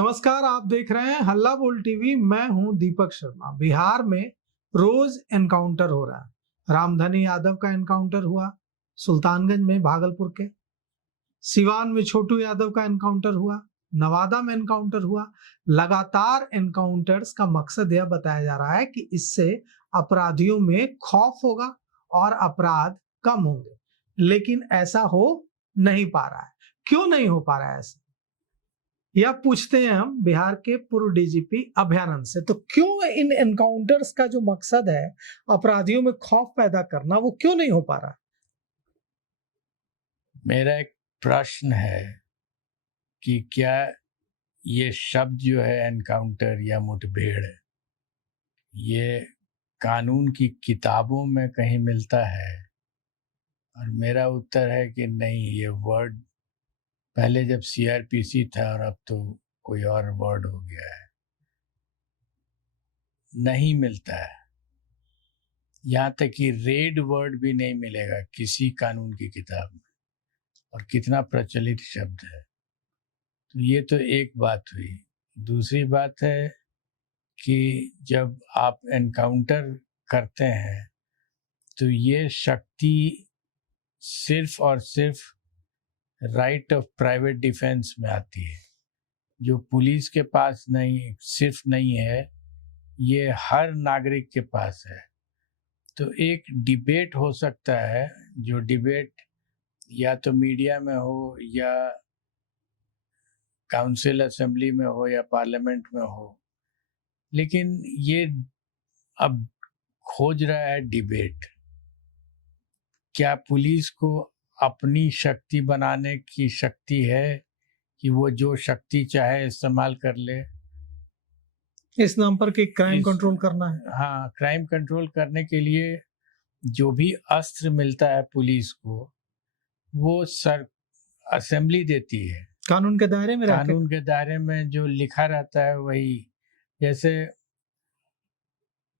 नमस्कार, आप देख रहे हैं हल्ला बोल टीवी। मैं हूं दीपक शर्मा। बिहार में रोज एनकाउंटर हो रहा है। रामधनी यादव का एनकाउंटर हुआ सुल्तानगंज में, भागलपुर के। सिवान में छोटू यादव का एनकाउंटर हुआ। नवादा में एनकाउंटर हुआ। लगातार एनकाउंटर्स का मकसद यह बताया जा रहा है कि इससे अपराधियों में खौफ होगा और अपराध कम होंगे, लेकिन ऐसा हो नहीं पा रहा है। क्यों नहीं हो पा रहा है ऐसा, यह पूछते हैं हम बिहार के पूर्व डीजीपी अभयानंद से। तो क्यों इन एनकाउंटर्स का जो मकसद है अपराधियों में खौफ पैदा करना, वो क्यों नहीं हो पा रहा? मेरा एक प्रश्न है कि क्या ये शब्द जो है एनकाउंटर या मुठभेड़, ये कानून की किताबों में कहीं मिलता है? और मेरा उत्तर है कि नहीं, ये वर्ड पहले जब सीआरपीसी था और अब तो कोई और वर्ड हो गया है, नहीं मिलता है। यहाँ तक कि रेड वर्ड भी नहीं मिलेगा किसी कानून की किताब में, और कितना प्रचलित शब्द है। तो ये तो एक बात हुई। दूसरी बात है कि जब आप एनकाउंटर करते हैं तो ये शक्ति सिर्फ और सिर्फ राइट ऑफ प्राइवेट डिफेंस में आती है, जो पुलिस के पास नहीं, सिर्फ नहीं है, ये हर नागरिक के पास है। तो एक डिबेट हो सकता है, जो डिबेट या तो मीडिया में हो या काउंसिल असेंबली में हो या पार्लियामेंट में हो, लेकिन ये अब खोज रहा है डिबेट। क्या पुलिस को अपनी शक्ति बनाने की शक्ति है कि वो जो शक्ति चाहे इस्तेमाल कर ले? इस नाम पर कि क्राइम कंट्रोल करना है। हाँ, क्राइम कंट्रोल करने के लिए जो भी अस्त्र मिलता है पुलिस को, वो असेंबली देती है। कानून के दायरे में कानून के दायरे में जो लिखा रहता है वही। जैसे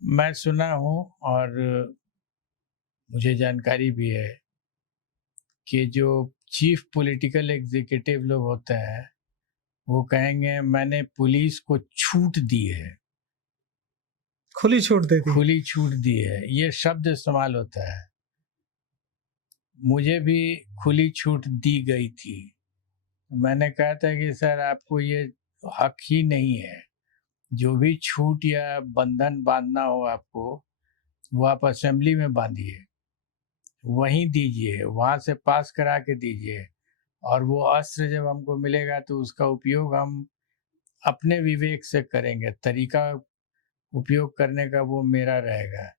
मैं सुना हूँ और मुझे जानकारी भी है कि जो चीफ पॉलिटिकल एग्जीक्यूटिव लोग होते हैं, वो कहेंगे मैंने पुलिस को छूट दी है, खुली छूट दे दी, खुली छूट दी है। ये शब्द इस्तेमाल होता है। मुझे भी खुली छूट दी गई थी। मैंने कहा था कि सर, आपको ये हक ही नहीं है। जो भी छूट या बंधन बांधना हो आपको, वो आप असेंबली में बांधिए, वहीं दीजिए, वहाँ से पास करा के दीजिए। और वो अस्त्र जब हमको मिलेगा तो उसका उपयोग हम अपने विवेक से करेंगे। तरीका उपयोग करने का वो मेरा रहेगा।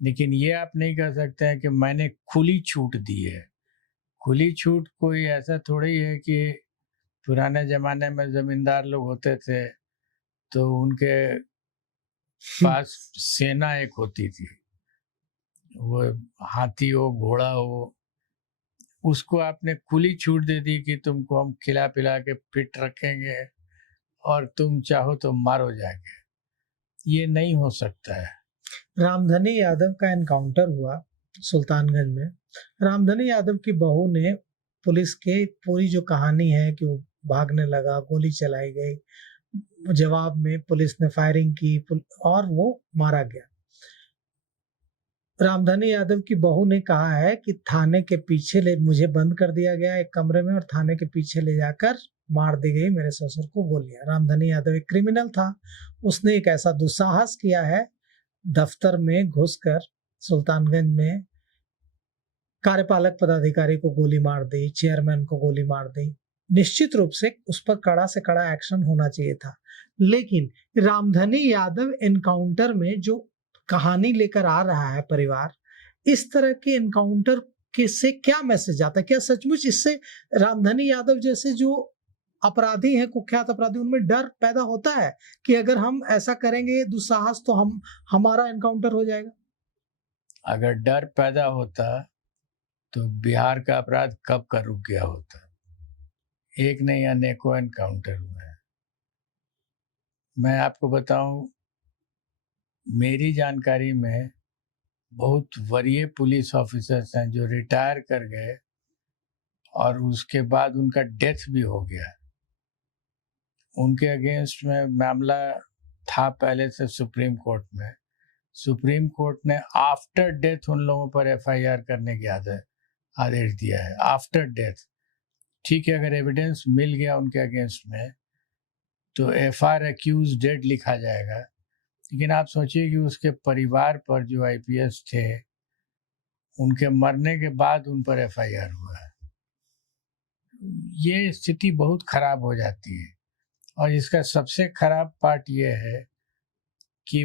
लेकिन ये आप नहीं कह सकते हैं कि मैंने खुली छूट दी है। खुली छूट कोई ऐसा थोड़ी है कि पुराने ज़माने में ज़मींदार लोग होते थे तो उनके पास सेना एक होती थी, वो हाथी हो, घोड़ा हो, उसको आपने खुली छूट दे दी कि तुमको हम खिला पिला के फिट रखेंगे और तुम चाहो तो मारो जाके। ये नहीं हो सकता है। रामधनी यादव का एनकाउंटर हुआ सुल्तानगंज में। रामधनी यादव की बहू ने पुलिस के पूरी जो कहानी है कि वो भागने लगा, गोली चलाई गई, जवाब में पुलिस ने फायरिंग की और वो मारा गया। रामधनी यादव की बहू ने कहा है कि थाने के पीछे मुझे बंद कर दिया गया एक कमरे में और थाने के पीछे ले जाकर मार दी गई मेरे ससुर को गोलियां। रामधनी यादव एक क्रिमिनल था। उसने एक ऐसा दुस्साहस किया है, दफ्तर में घुसकर सुल्तानगंज में कार्यपालक पदाधिकारी को गोली मार दी, चेयरमैन को गोली मार दी। निश्चित रूप से उस पर कड़ा से कड़ा एक्शन होना चाहिए था। लेकिन रामधनी यादव एनकाउंटर में जो कहानी लेकर आ रहा है परिवार, इस तरह के एनकाउंटर के से क्या मैसेज आता है? क्या सचमुच इससे रामधनी यादव जैसे जो अपराधी हैं, कुख्यात अपराधी, उनमें डर पैदा होता है कि अगर हम ऐसा करेंगे दुस्साहस तो हमारा एनकाउंटर हो जाएगा? अगर डर पैदा होता तो बिहार का अपराध कब का रुक गया होता। एक नहीं, अनेकों एनकाउंटर हुए हैं। मैं आपको बताऊं, मेरी जानकारी में बहुत वरीय पुलिस ऑफिसर्स हैं जो रिटायर कर गए और उसके बाद उनका डेथ भी हो गया। उनके अगेंस्ट में मामला था पहले से सुप्रीम कोर्ट में। सुप्रीम कोर्ट ने आफ्टर डेथ उन लोगों पर एफआईआर करने की आदेश दिया है, आफ्टर डेथ। ठीक है, अगर एविडेंस मिल गया उनके अगेंस्ट में तो एफआईआर एक्यूज डेड लिखा जाएगा, लेकिन आप सोचिए कि उसके परिवार पर जो आईपीएस थे उनके मरने के बाद उन पर एफआईआर हुआ है। ये स्थिति बहुत खराब हो जाती है। और इसका सबसे खराब पार्ट ये है कि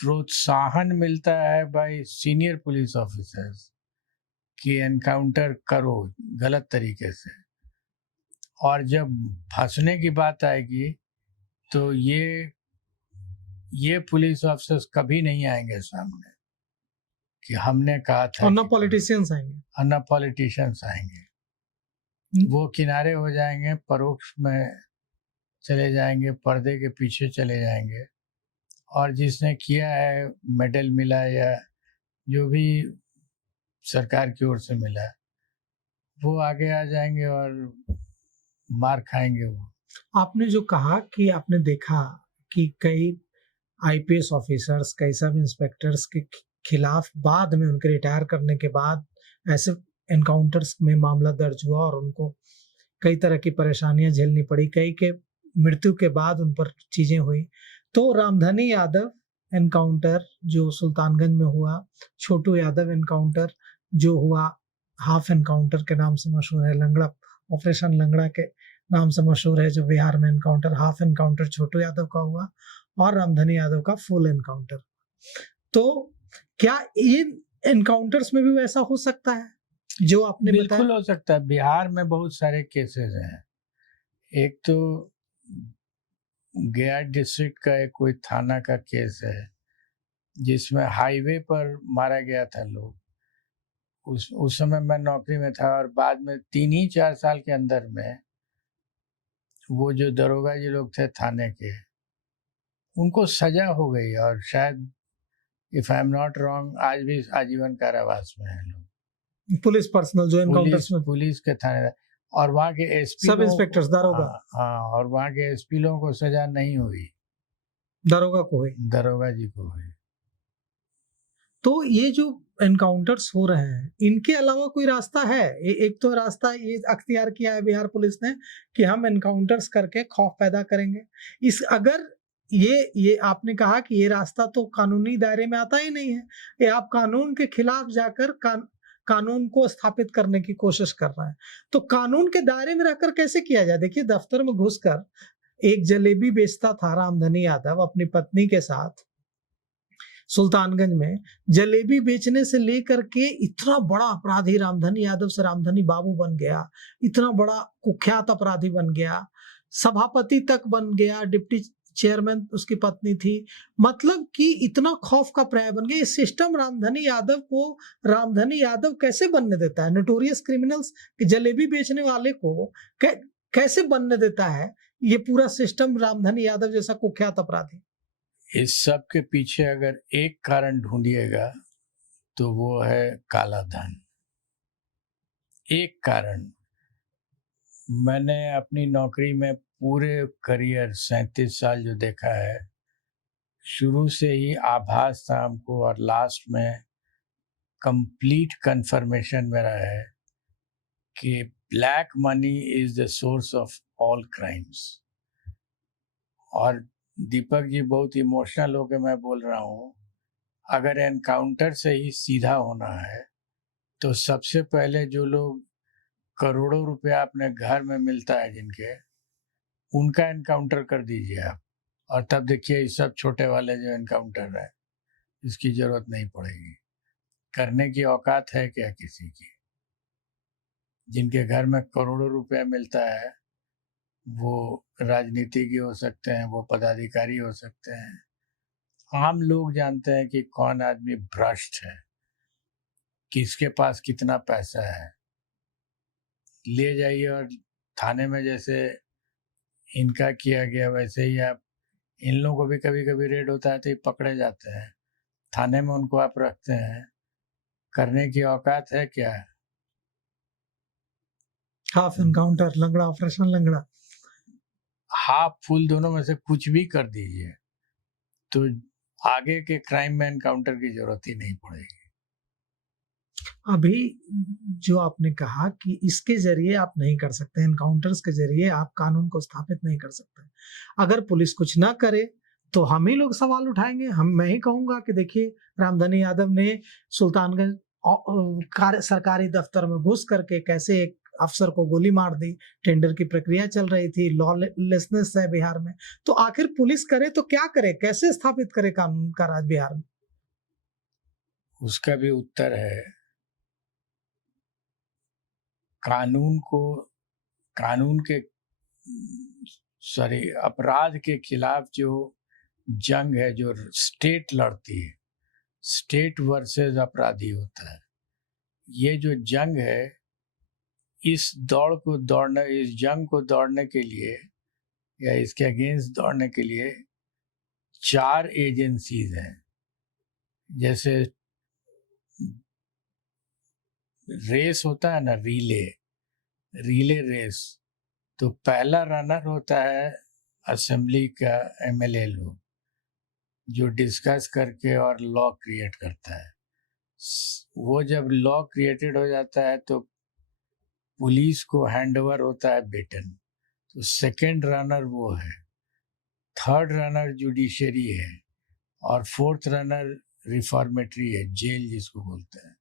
प्रोत्साहन मिलता है बाय सीनियर पुलिस ऑफिसर्स कि एनकाउंटर करो गलत तरीके से, और जब फंसने की बात आएगी तो ये पुलिस ऑफिसर्स कभी नहीं आएंगे सामने कि हमने कहा था। और ना पॉलिटिशियंस आएंगे, और ना पॉलिटिशियंस आएंगे। वो किनारे हो जाएंगे, परोक्ष में चले जाएंगे, पर्दे के पीछे चले जाएंगे, और जिसने किया है मेडल मिला या जो भी सरकार की ओर से मिला वो आगे आ जाएंगे और मार खाएंगे वो। आपने जो कहा कि आपने देखा कि कई आईपीएस ऑफिसर्स, कई सब इंस्पेक्टर्स के खिलाफ बाद में उनके रिटायर करने के बाद ऐसे एनकाउंटर्स में मामला दर्ज हुआ और उनको कई तरह की परेशानियां झेलनी पड़ी, कई के मृत्यु के बाद उन पर चीजें हुई। तो रामधनी यादव एनकाउंटर जो सुल्तानगंज में हुआ, छोटू यादव एनकाउंटर जो हुआ हाफ एनकाउंटर के नाम से मशहूर है, लंगड़ा ऑपरेशन लंगड़ा के नाम से मशहूर है जो बिहार में एनकाउंटर, हाफ एनकाउंटर छोटू यादव का हुआ और रामधनी यादव का फुल एनकाउंटर। तो क्या इन एनकाउंटर्स में भी वैसा हो सकता है जो आपने बताया? बिल्कुल हो सकता है। बिहार में बहुत सारे केसेस हैं। एक तो गया डिस्ट्रिक्ट का एक कोई थाना का केस है जिसमें हाईवे पर मारा गया था लोग। उस समय मैं नौकरी में था और बाद में 3 ही 4 साल के अंदर में वो जो दरोगा जी लोग थे थाने के, उनको सजा हो गई और शायद if I am not wrong आज भी आजीवन कारावास में हैं लोग। पुलिस पर्सनल जो एनकाउंटर्स में, पुलिस के थाने और वहाँ के एसपी सब इंस्पेक्टर्स, दारोगा। हाँ, और वहाँ के एसपी लोगों को सजा नहीं हुई, दारोगा को हुई, दरोगा जी को हुई। तो ये जो एनकाउंटर्स हो रहे हैं इनके अलावा कोई रास्ता है? एक तो रास्ता ये अख्तियार किया है बिहार पुलिस ने कि हम एनकाउंटर्स करके खौफ पैदा करेंगे। इस अगर ये आपने कहा कि ये रास्ता तो कानूनी दायरे में आता ही नहीं है, ये आप कानून के खिलाफ जाकर कानून को स्थापित करने की कोशिश कर रहे हैं। तो कानून के दायरे में रहकर कैसे किया जाए? देखिए, दफ्तर में घुसकर एक जलेबी बेचता था रामधनी यादव अपनी पत्नी के साथ सुल्तानगंज में। जलेबी बेचने से लेकर के इतना बड़ा अपराधी रामधनी यादव से रामधनी बाबू बन गया, इतना बड़ा कुख्यात अपराधी बन गया, सभापति तक बन गया, डिप्टी चेयरमैन उसकी पत्नी थी। मतलब कि इतना खौफ का पर्याय बन गया। ये सिस्टम रामधनी यादव कैसे बनने देता है? नोटोरियस क्रिमिनल्स, जलेबी बेचने वाले को कैसे बनने देता है ये पूरा सिस्टम, रामधनी यादव जैसा कुख्यात अपराधी? इस सब के पीछे अगर एक कारण ढूंढिएगा तो वो है काला धन। एक कारण। मैंने अपनी नौकरी में पूरे करियर 37 साल जो देखा है, शुरू से ही आभास था हमको और लास्ट में कंप्लीट कंफर्मेशन मेरा है कि black money is the source of all crimes. और दीपक जी, बहुत इमोशनल होकर मैं बोल रहा हूँ, अगर एनकाउंटर से ही सीधा होना है तो सबसे पहले जो लोग करोड़ों रुपया अपने घर में मिलता है जिनके, उनका एनकाउंटर कर दीजिए आप, और तब देखिए इस सब छोटे वाले जो एनकाउंटर है इसकी जरूरत नहीं पड़ेगी। करने की औकात है क्या किसी की? जिनके घर में करोड़ों रुपया मिलता है वो राजनीतिज्ञ हो सकते हैं, वो पदाधिकारी हो सकते हैं। आम लोग जानते हैं कि कौन आदमी भ्रष्ट है, किसके पास कितना पैसा है। ले जाइए और थाने में जैसे इनका किया गया वैसे ही आप, इन लोगों को भी कभी कभी रेड होता है तो ये पकड़े जाते हैं, थाने में उनको आप रखते हैं। करने की औकात है क्या? हाफ एनकाउंटर, लंगड़ा, ऑपरेशन लंगड़ा। हाफ फुल दोनों में से कुछ भी कर दीजिए तो आगे के क्राइम में एनकाउंटर की जरूरत ही नहीं पड़ेगी। अभी जो आपने कहा कि इसके ज़रिए आप नहीं कर सकते, एनकाउंटर्स के ज़रिए आप कानून को स्थापित नहीं कर सकते। अगर पुलिस कुछ ना करे, तो हम ही लोग सवाल उठाएँगे। मैं ही कहूँगा कि देखिए, रामधनी यादव ने सुल्तानगंज सरकारी दफ्तर में घुस करके कैसे एक अफ़सर को गोली मार दी। टेंडर की प्रक्रिया चल रही थी, लॉलेसनेस है बिहार में। तो आखिर पुलिस करे तो क्या करे? कैसे स्थापित करे कानून का राज बिहार में? उसका भी उत्तर है, अपराध के खिलाफ जो जंग है, जो स्टेट लड़ती है, स्टेट वर्सेस अपराधी होता है। ये जो जंग है, इस जंग को दौड़ने के लिए या इसके अगेंस्ट दौड़ने के लिए 4 एजेंसीज हैं। जैसे रेस होता है ना, रिले रेस, तो पहला रनर होता है असेंबली का एमएलए लोग, जो डिस्कस करके और लॉ क्रिएट करता है। वो जब लॉ क्रिएटेड हो जाता है तो पुलिस को हैंडओवर होता है बेटन, तो सेकंड रनर वो है, थर्ड रनर जुडिशरी है और फोर्थ रनर रिफॉर्मेटरी है, जेल जिसको बोलते हैं।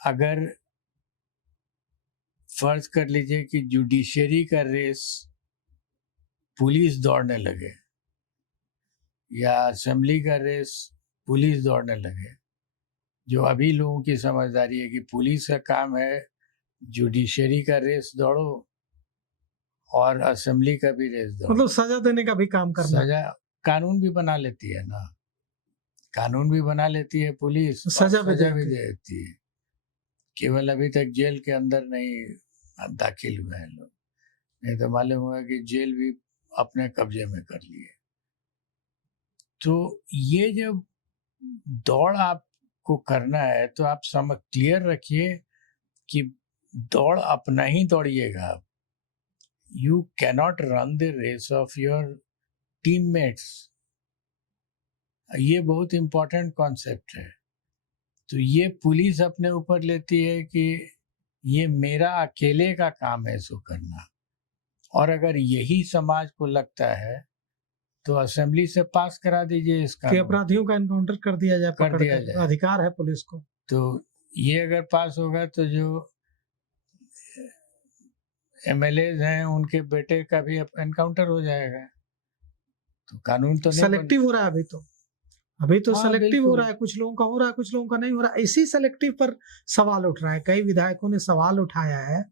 अगर फर्ज कर लीजिए कि जुडिशरी का रेस पुलिस दौड़ने लगे या असेंबली का रेस पुलिस दौड़ने लगे, जो अभी लोगों की समझदारी है कि पुलिस का काम है जुडिशरी का रेस दौड़ो और असेंबली का भी रेस दौड़ो। मतलब सजा देने का भी काम करना। सजा कानून भी बना लेती है ना, कानून भी बना लेती है पुलिस, सजा भी दे देती है। केवल अभी तक जेल के अंदर नहीं दाखिल हुए हैं लोग, नहीं तो मालूम हुआ कि जेल भी अपने कब्जे में कर लिए। तो ये जब दौड़ आपको करना है तो आप क्लियर रखिए कि दौड़ अपना ही दौड़िएगा। You cannot run the race of your teammates. ये बहुत इंपॉर्टेंट कॉन्सेप्ट है। तो ये पुलिस अपने ऊपर लेती है कि ये मेरा अकेले का काम है इसको करना, और अगर यही समाज को लगता है तो असेंबली से पास करा दीजिए इसका, कि अपराधियों का एनकाउंटर कर दिया जाए, अधिकार है पुलिस को। तो ये अगर पास होगा तो जो एमएलएज हैं उनके बेटे का भी एनकाउंटर हो जाएगा। तो कानून तो सेलेक्टिव हो रहा है अभी तो हाँ, सेलेक्टिव हो रहा है, कुछ लोगों का हो रहा है, कुछ लोगों का नहीं हो रहा है। इसी सेलेक्टिव पर सवाल उठ रहा है। कई विधायकों ने सवाल उठाया है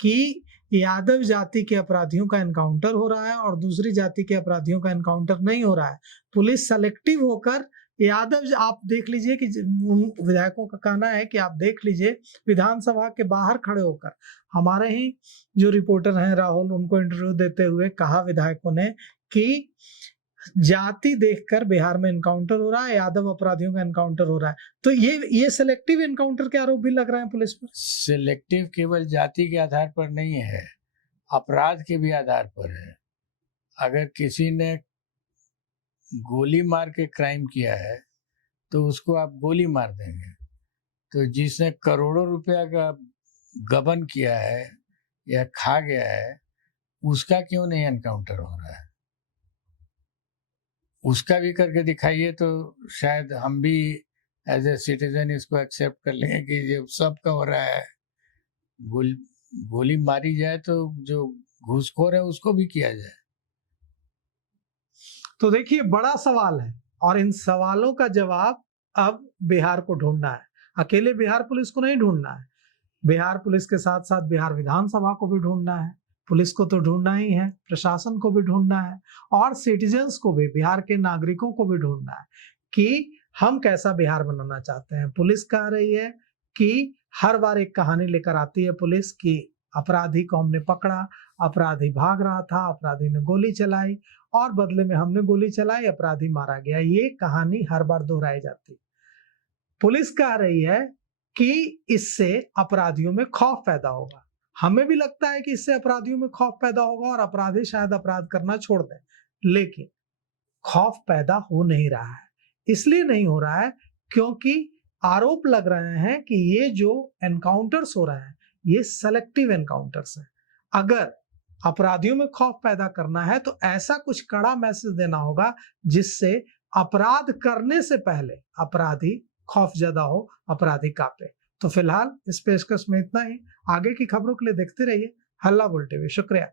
कि यादव जाति के अपराधियों का एनकाउंटर हो रहा है और दूसरी जाति के अपराधियों का एनकाउंटर नहीं हो रहा है। पुलिस सेलेक्टिव होकर यादव, आप देख लीजिए कि विधायकों का कहना है कि आप देख लीजिए विधानसभा के बाहर खड़े होकर, हमारे ही जो रिपोर्टर हैं राहुल, उनको इंटरव्यू देते हुए कहा विधायकों ने कि जाति देखकर बिहार में एनकाउंटर हो रहा है, यादव अपराधियों का एनकाउंटर हो रहा है। तो ये सेलेक्टिव एनकाउंटर के आरोप भी लग रहे हैं पुलिस पर। सेलेक्टिव केवल जाति के आधार पर नहीं है, अपराध के भी आधार पर है। अगर किसी ने गोली मार के क्राइम किया है तो उसको आप गोली मार देंगे, तो जिसने करोड़ों रुपया का गबन किया है या खा गया है उसका क्यों नहीं एनकाउंटर हो रहा है? उसका भी करके दिखाइए तो शायद हम भी एज ए सिटीजन इसको एक्सेप्ट कर लेंगे कि जब सबका हो रहा है, गोली मारी जाए तो जो घूसखोर है उसको भी किया जाए। तो देखिए, बड़ा सवाल है और इन सवालों का जवाब अब बिहार को ढूंढना है। अकेले बिहार पुलिस को नहीं ढूंढना है, बिहार पुलिस के साथ साथ बिहार विधानसभा को भी ढूंढना है। पुलिस को तो ढूंढना ही है, प्रशासन को भी ढूंढना है और सिटीजन्स को भी, बिहार के नागरिकों को भी ढूंढना है कि हम कैसा बिहार बनाना चाहते हैं। पुलिस कह रही है कि हर बार एक कहानी लेकर आती है पुलिस की, अपराधी को हमने पकड़ा, अपराधी भाग रहा था, अपराधी ने गोली चलाई और बदले में हमने गोली चलाई, अपराधी मारा गया। ये कहानी हर बार दोहराई जाती है। पुलिस कह रही है कि इससे अपराधियों में खौफ पैदा होगा। हमें भी लगता है कि इससे अपराधियों में खौफ पैदा होगा और अपराधी शायद अपराध करना छोड़ दें, लेकिन खौफ पैदा हो नहीं रहा है। इसलिए नहीं हो रहा है क्योंकि आरोप लग रहे हैं कि ये जो एनकाउंटर्स हो रहे हैं, ये सेलेक्टिव एनकाउंटर्स हैं। अगर अपराधियों में खौफ पैदा करना है तो ऐसा कुछ कड़ा मैसेज देना होगा जिससे अपराध करने से पहले अपराधी खौफजदा हो, अपराधी कांपे। तो फिलहाल इस पेशकश में इतना ही। आगे की खबरों के लिए देखते रहिए हल्ला बोल टीवी। शुक्रिया।